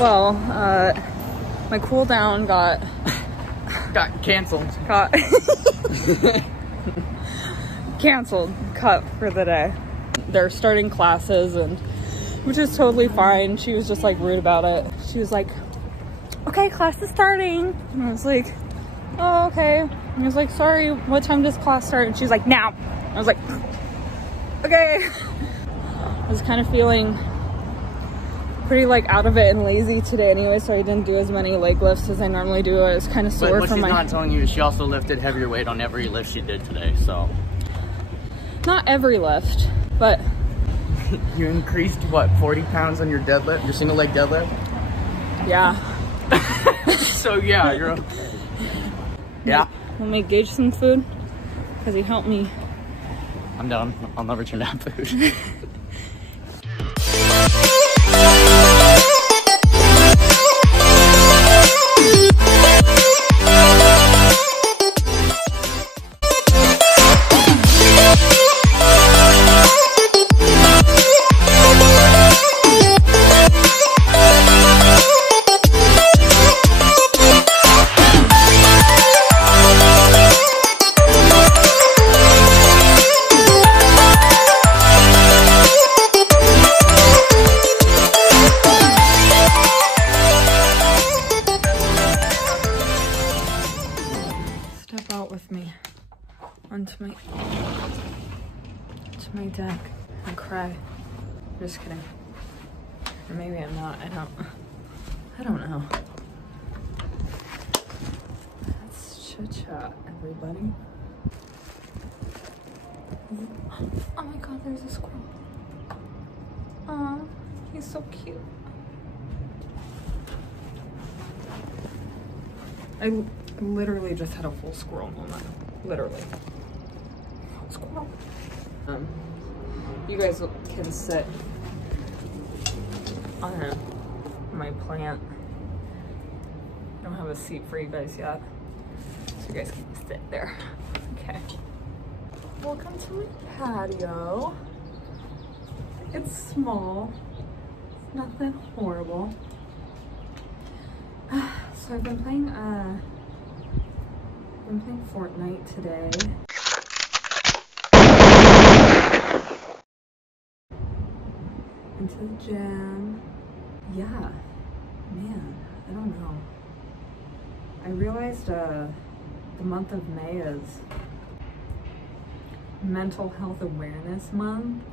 Well, my cool down got canceled. Canceled, cut for the day. They're starting classes, and which is totally fine. She was just like rude about it. She was like, okay, class is starting. And I was like, oh, okay. And I was like, sorry, what time does class start? And she's like, now. I was like, okay. I was kind of feeling pretty like out of it and lazy today anyway, so I didn't do as many leg lifts as I normally do. I was kind of sore from my... But what she's not telling you is she also lifted heavier weight on every lift she did today, so... Not every lift, but... You increased, what, 40 pounds on your deadlift? Your single leg deadlift? Yeah. So yeah, you're... Yeah. We'll make Gage some food, because he helped me. I'm done. I'll never turn down food. With me onto my deck and cry. Just kidding. Or maybe I'm not. I don't know. Let's chit chat, everybody. Oh my god, there's a squirrel. Aw, he's so cute. I literally just had a full squirrel moment. Literally. Full squirrel. You guys can sit on my plant. I don't have a seat for you guys yet, so you guys can sit there. Okay. Welcome to my patio. It's small. It's nothing horrible. So I've been playing Fortnite today. Into the gym. Yeah, man, I don't know. I realized the month of May is Mental Health Awareness Month,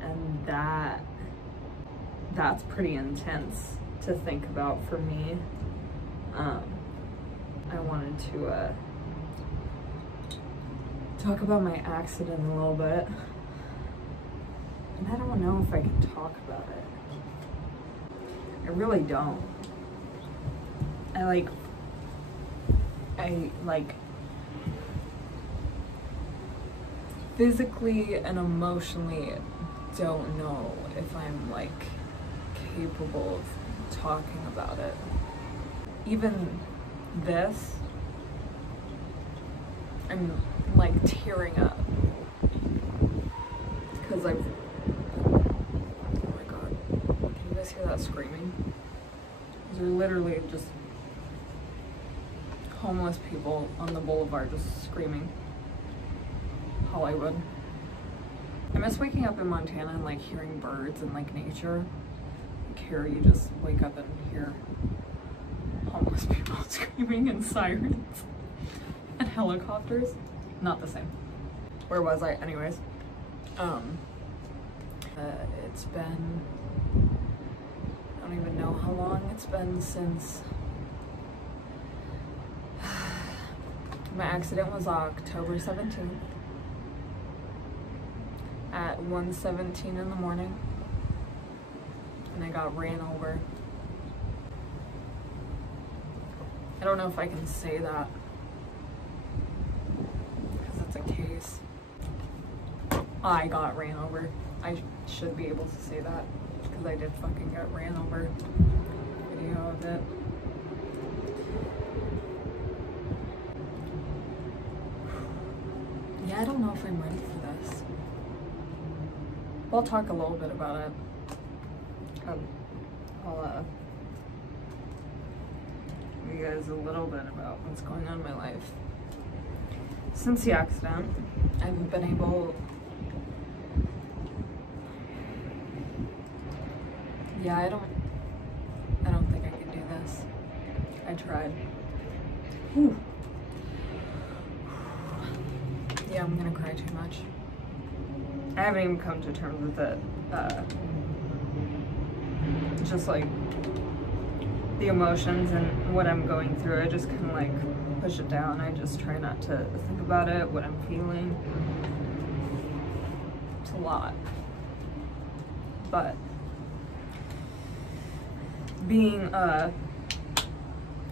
and that's pretty intense to think about for me. I wanted to talk about my accident a little bit, and I don't know if I can talk about it. I really don't. I physically and emotionally don't know if I'm like capable of talking about it. Even this, I'm like tearing up because oh my god, can you guys hear that screaming? They're literally just homeless people on the boulevard just screaming. Hollywood. I miss waking up in Montana and like hearing birds and like nature. Like here you just wake up and hear homeless people screaming and sirens and helicopters. Not the same. Where was I? Anyways. It's been, I don't even know how long it's been since my accident was October 17th at 1:17 in the morning, and I got ran over. I don't know if I can say that because it's a case. I got ran over. I should be able to say that because I did fucking get ran over. Video of it. Yeah, I don't know if I'm ready for this. I'll talk a little bit about it. I'll give you guys a little bit about what's going on in my life. Since the accident, I've been able, yeah, I don't think I can do this. I tried. Whew. Yeah, I'm gonna cry too much. I haven't even come to terms with it. Just like the emotions and what I'm going through, I just kind of like push it down. I just try not to think about it, what I'm feeling. It's a lot. But being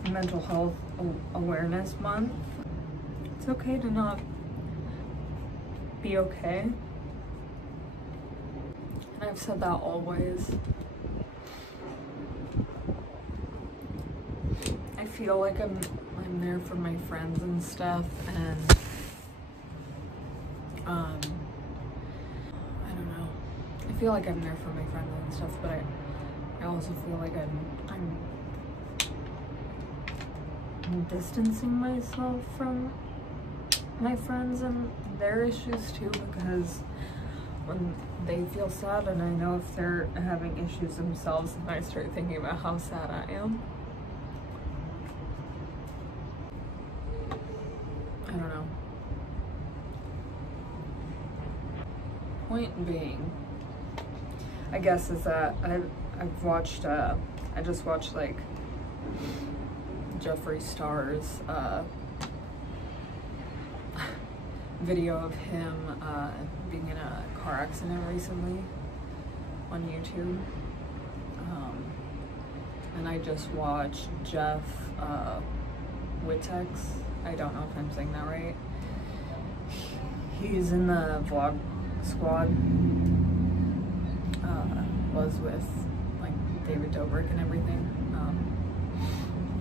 Mental Health Awareness Month, it's okay to not be okay. And I've said that always. I feel like I'm there for my friends and stuff, and I don't know. I feel like I'm there for my friends and stuff, but I also feel like I'm distancing myself from my friends and their issues too, because when they feel sad and I know if they're having issues themselves, and I start thinking about how sad I am. I don't know. Point being, I guess, is that I've watched, I just watched like Jeffree Star's video of him being in a car accident recently on YouTube. And I just watched Jeff Wittex. I don't know if I'm saying that right. He's in the Vlog Squad. Was with like David Dobrik and everything.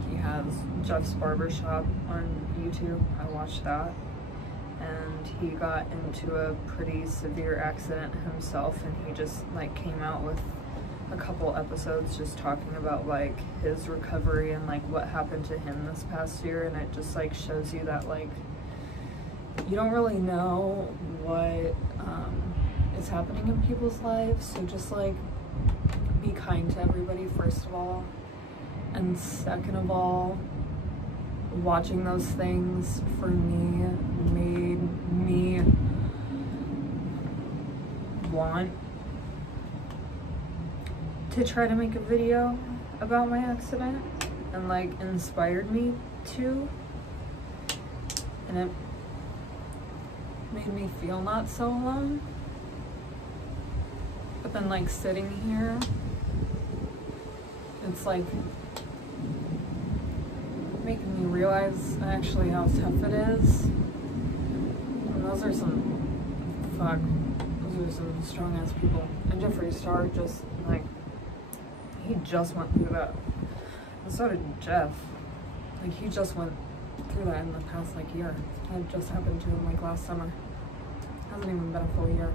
He has Jeff's Barbershop on YouTube. I watched that. And he got into a pretty severe accident himself, and he just like came out with a couple episodes just talking about like his recovery and like what happened to him this past year. And it just like shows you that like you don't really know what is happening in people's lives, so just like be kind to everybody first of all, and second of all, watching those things for me made me want to try to make a video about my accident, and like inspired me to, and it made me feel not so alone. But then like sitting here it's like making me realize actually how tough it is. And those are some strong ass people. And Jeffree Star just like, he just went through that. And so did Jeff. Like, he just went through that in the past like year. That just happened to him like last summer. Hasn't even been a full year.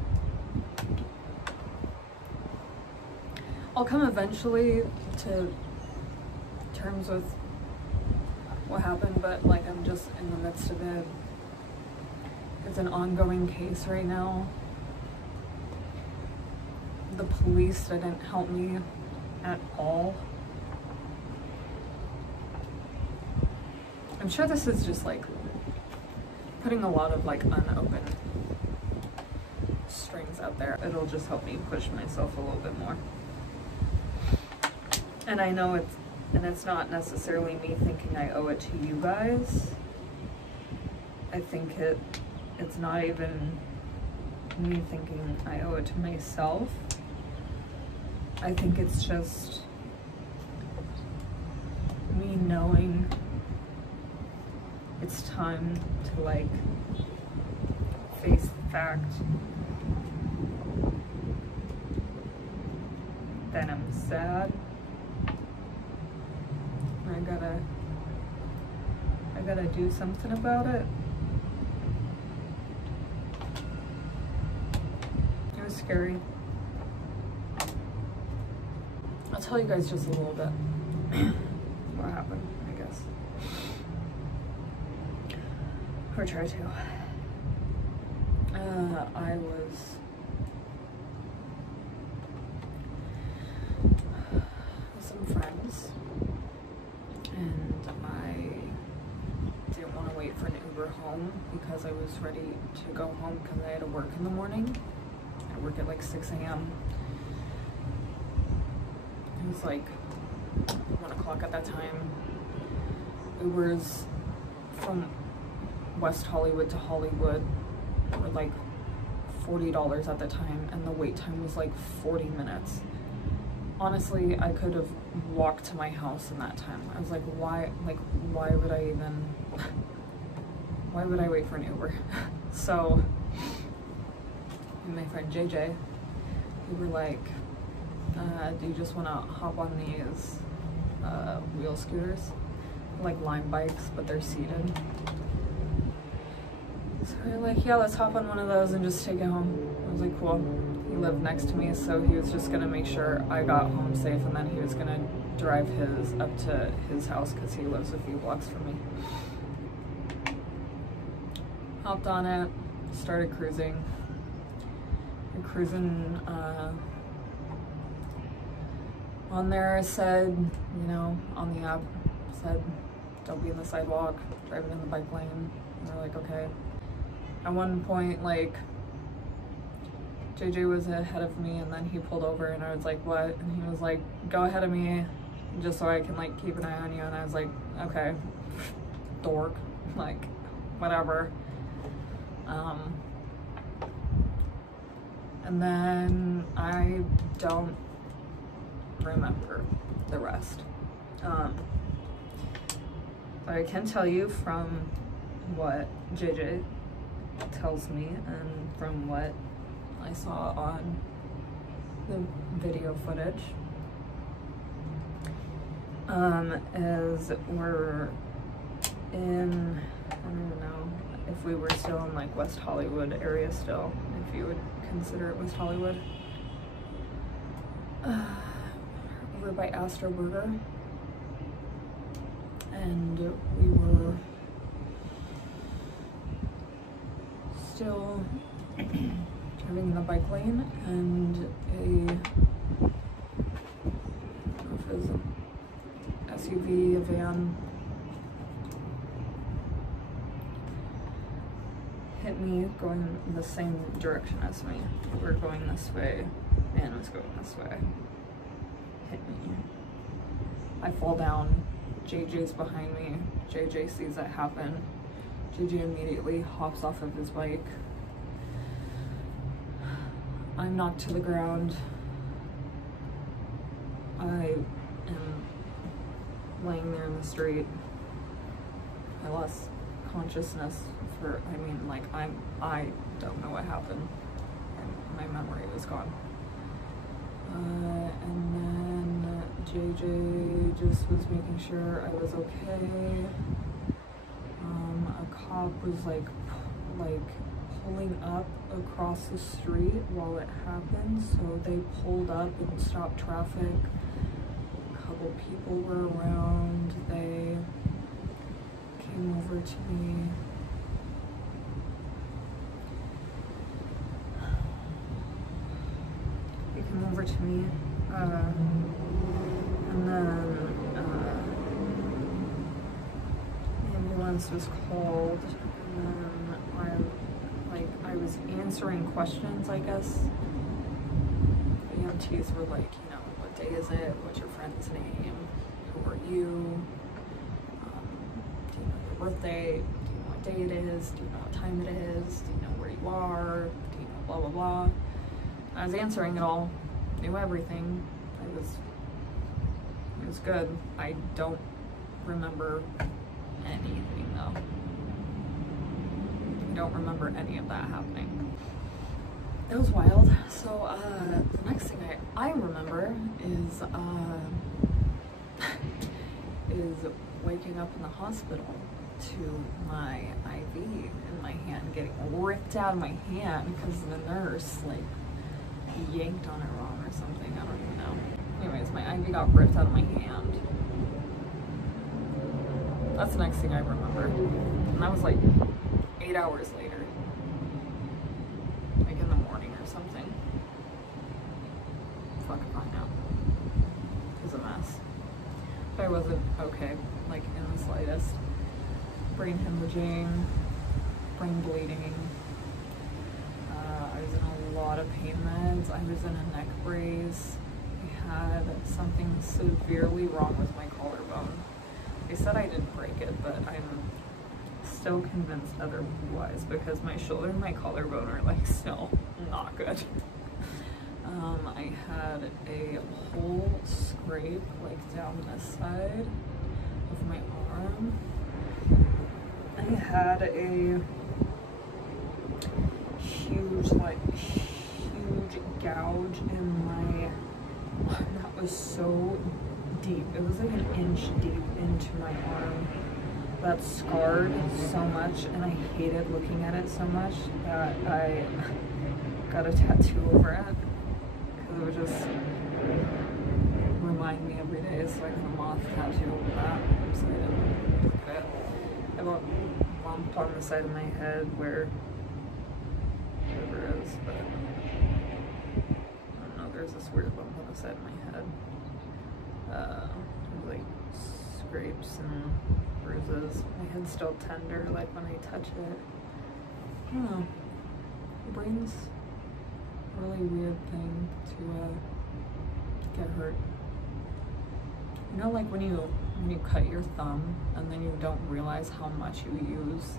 I'll come eventually to terms with what happened, but like I'm just in the midst of it. It's an ongoing case right now. The police didn't help me at all. I'm sure this is just like putting a lot of like unopened strings out there. It'll just help me push myself a little bit more. And I know it's not necessarily me thinking I owe it to you guys. I think it's not even me thinking I owe it to myself. I think it's just me knowing it's time to like face the fact that I'm sad. I gotta do something about it. It was scary. I'll tell you guys just a little bit what happened, I guess. Or try to. I was with some friends, and I didn't want to wait for an Uber home because I was ready to go home because I had to work in the morning. I work at like 6 a.m. It was like 1 o'clock at that time. Ubers from West Hollywood to Hollywood were like $40 at the time, and the wait time was like 40 minutes. Honestly, I could have walked to my house in that time. I was like, why would I even, why would I wait for an Uber? So, and my friend JJ, we were like, do you just want to hop on these wheel scooters? Like Lime bikes, but they're seated. So we were like, yeah, let's hop on one of those and just take it home. I was like, cool. He lived next to me, so he was just gonna make sure I got home safe, and then he was gonna drive his up to his house because he lives a few blocks from me. Hopped on it, started cruising. We're cruising on there, said, you know, on the app, said, don't be in the sidewalk, driving in the bike lane. And we're like, okay. At one point, like, JJ was ahead of me, and then he pulled over, and I was like, what? And he was like, go ahead of me, just so I can, like, keep an eye on you. And I was like, okay, dork, like, whatever. And then I don't remember the rest. But I can tell you from what JJ tells me and from what I saw on the video footage, is we're in, I don't even know if we were still in like West Hollywood area still, if you would consider it West Hollywood. Over by Astro Burger, and we were still driving in the bike lane, and a SUV, a van, hit me going the same direction as me. We're going this way, van was going this way. Hit me. I fall down. JJ's behind me. JJ sees that happen. JJ immediately hops off of his bike. I'm knocked to the ground. I am laying there in the street. I lost consciousness for, I mean, like, I don't know what happened. My memory was gone. And then JJ just was making sure I was okay. A cop was like pulling up across the street while it happened, so they pulled up and stopped traffic. A couple people were around. They came over to me. They came over to me, and then the ambulance was called, and then I was answering questions, I guess. The EMTs were like, you know, what day is it? What's your friend's name? Who are you? Do you know your birthday? Do you know what day it is? Do you know what time it is? Do you know where you are? Do you know blah, blah, blah? I was answering it all, knew everything. It was good. I don't remember anything though. I don't remember any of that happening. It was wild. So the next thing I remember is is waking up in the hospital to my IV in my hand getting ripped out of my hand because the nurse like yanked on it wrong or something. I don't even know. Anyways, my IV got ripped out of my hand. That's the next thing I remember. And that was like 8 hours later. Like in the morning or something. Fuck if I know. It was a mess. But I wasn't okay, like in the slightest. Brain hemorrhaging, brain bleeding. I was in a lot of pain meds. I was in a neck brace. I had something severely wrong with my collarbone. They said I didn't break it, but I'm still convinced otherwise because my shoulder and my collarbone are like still not good. I had a whole scrape like down this side of my arm. I had a huge gouge in my arm that was so deep. It was like an inch deep into my arm. That scarred so much, and I hated looking at it so much that I got a tattoo over it because it would just remind me every day. So I got a moth tattoo over that so I didn't look at it. I have a lump on the side of my head where whatever it is, but I don't know, there's this weird lump on the side of my head. Like scrapes and bruises. My head's still tender, like when I touch it. I don't know. The brain's a really weird thing to get hurt. You know, like when you cut your thumb and then you don't realize how much you use.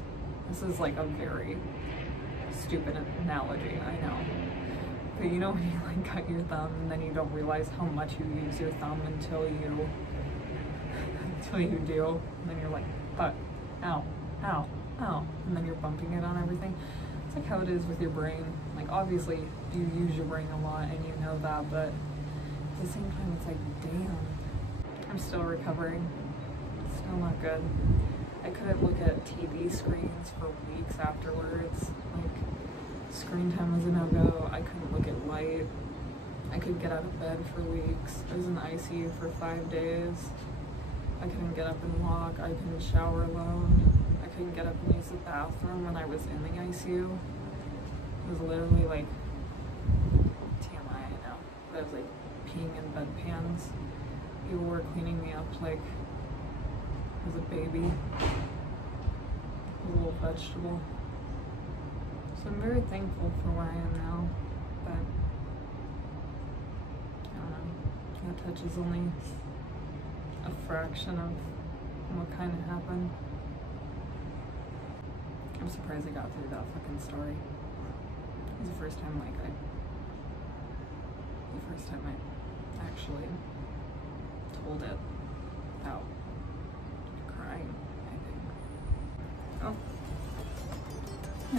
This is like a very stupid analogy, I know. But you know when you like cut your thumb and then you don't realize how much you use your thumb until you do, and then you're like, fuck, ow, ow, ow, and then you're bumping it on everything. It's like how it is with your brain. Like obviously you use your brain a lot and you know that, but at the same time it's like, damn, I'm still recovering. Still not good. I couldn't look at TV screens for weeks afterwards. Like, screen time was a no-go. I couldn't look at light. I couldn't get out of bed for weeks. I was in the ICU for 5 days. I couldn't get up and walk. I couldn't shower alone. I couldn't get up and use the bathroom when I was in the ICU. It was literally like, TMI, I know, but I was like peeing in bedpans. People were cleaning me up like I was a baby. A little vegetable. So I'm very thankful for where I am now, but I don't know, that touches only a fraction of what kind of happened. I'm surprised I got through that fucking story. It was the first time I actually told it out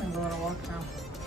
gonna go on a walk now.